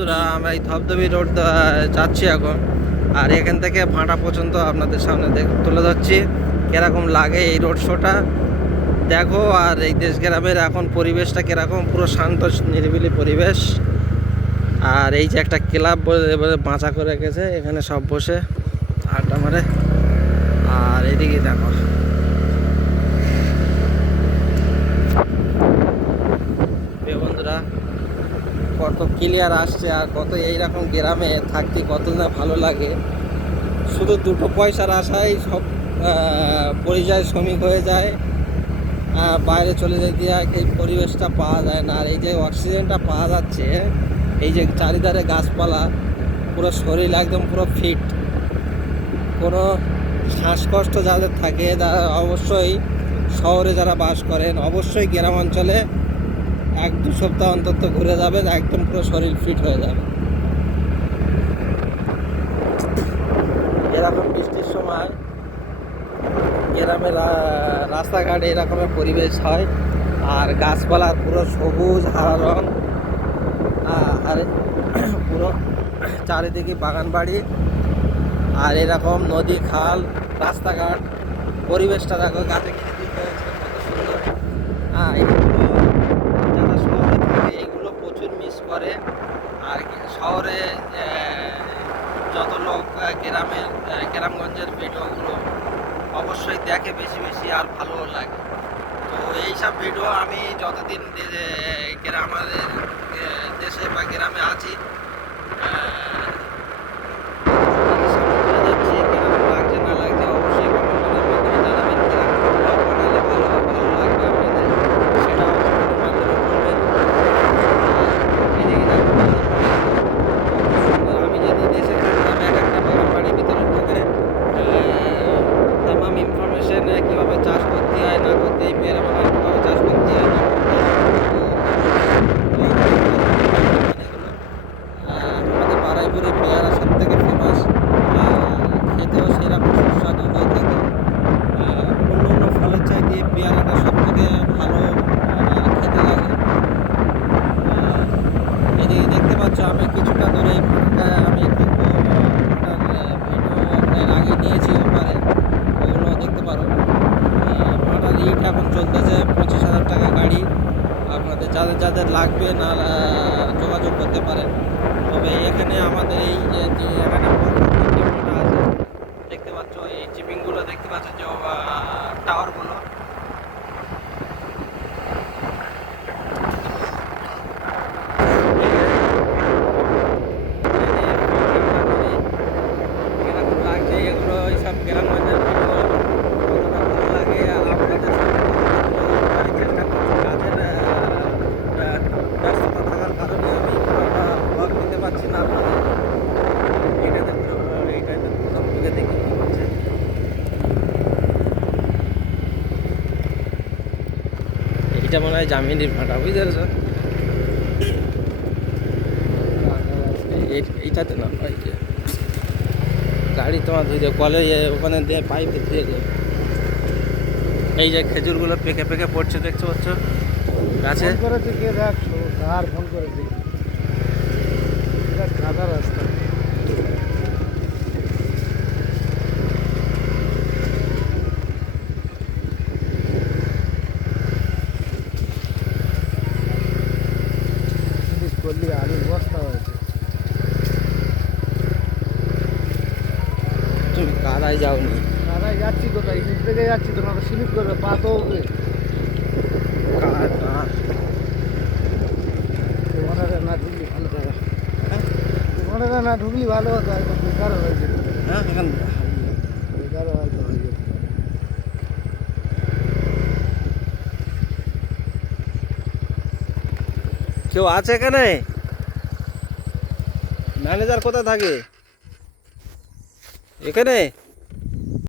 বন্ধুরা, আমরা এই ধবধবি রোড যাচ্ছি এখন। আর এখান থেকে ভাঁটা পর্যন্ত আপনাদের সামনে তুলে ধরছি কিরকম লাগে এই রোড শোটা। দেখো, আর এই দেশ গ্রামের এখন পরিবেশটা কিরকম, পুরো শান্ত নিরিবিলি পরিবেশ। আর এই যে একটা ক্লাব বলে বাঁচা করে রেখেছে, এখানে সব বসে আড্ডা মারে। আর এদিকে দেখো, বন্ধুরা, কত ক্লিয়ার আসছে আর কত এইরকম গ্রামে থাকতে কত না ভালো লাগে। শুধু দুটো পয়সার আশায় সব পরিযায়ী শ্রমিক হয়ে যায়, বাইরে চলে যেতে হয়, এই পরিবেশটা পাওয়া যায় না। আর এই যে অক্সিজেনটা পাওয়া যাচ্ছে, এই যে চারিধারে গাছপালা, পুরো শরীর একদম পুরো ফিট। কোনো শ্বাসকষ্ট যাদের থাকে তারা অবশ্যই, শহরে যারা বাস করেন অবশ্যই গ্রাম অঞ্চলে 1-2 সপ্তাহ অন্তত ঘুরে যাবেন, একদম পুরো শরীর ফিট হয়ে যাবে। এরকম বৃষ্টির সময় গ্রামের রাস্তাঘাটে এরকমের পরিবেশ হয়, আর গাছপালার পুরো সবুজ হারা রং, আর পুরো চারিদিকে বাগান বাড়ি, আর এরকম নদী খাল রাস্তাঘাট পরিবেশটা দেখো, গাছে খেতে হয়েছে কত সুন্দর। এগুলো যারা শহরে থাকে এগুলো প্রচুর মিস করে। আর শহরে যত লোক গ্রামগঞ্জের ভিডিওগুলো অবশ্যই দেখে বেশি বেশি, আর ভালো লাগে। তো এইসব ভিডিও আমি যতদিন আমাদের দেশে বা গ্রামে আছি কীভাবে চাষ করতে হয় না করতে, এই পেয়ারা বাগান কীভাবে চাষ করতে হয় না, আমাদের বারাইপুরে পেয়ারা সব থেকে ফেমাস, খেতেও সেরকম সুস্বাদু হয়ে থাকে। অন্য অন্য ফলের চাইতে পেয়ারাটা সব থেকে ভালো খেতে লাগে। এদিকে দেখতে পাচ্ছ আমি কিছুটা দূরে আমি ভিডিও আগে নিয়েছি ওপারে, ওগুলো দেখতে পারো। ভাড়ার রেট এখন চলতেছে 25,000 টাকা গাড়ি। আপনাদের যাদের যাদের লাগবে না যোগাযোগ করতে পারেন। তবে এখানে আমাদের এই যে এখানে আছে দেখতে পাচ্ছ, এই চিপিংগুলো দেখতে পাচ্ছ, যে টাওয়ারগুলো, এরকম লাগছে এগুলো সব গ্রামগঞ্জের ভিডিও কতটা ভালো লাগে। আর আপনাদের চেষ্টা করছি, কাজের ব্যস্ততা থাকার কারণে আমি ব্লগ দিতে পারছি না আপনাদের। এইটাতে প্রথম থেকে দেখি কী হচ্ছে। এইটা মনে হয় জামিনীর ভাটা, বুঝতে পেরেছ? এইটাতে না, ওই যে গাড়ি তোমার ধুয়ে দেবে কলে, ওখানে দিয়ে পাইপ ধুয়ে দেবে। এই যে খেজুরগুলো পেকে পেকে পড়ছে দেখতে পাচ্ছ গাছে। ফোন করে কে দেখছো, কার ফোন করে দেখি, এটা কাদা রাস্তা। করলি আলুর বস্তা হয়েছে। তুমি কাদায় যাওনি? কাদায় যাচ্ছি কোথায়, ইট থেকে যাচ্ছি, তোমাকে স্লিপ করবে, পা তো উঠবে। তোমাদের না ঢুকলি ভালো থাকে, তোমাদের না ঢুকলি ভালো হতো, একদম বেকার হয়ে যেত। হ্যাঁ, এখন বেকার হয়তো হয়ে যেত। কেউ আছে এখানে? ম্যানেজার কোথায় থাকে এখানে?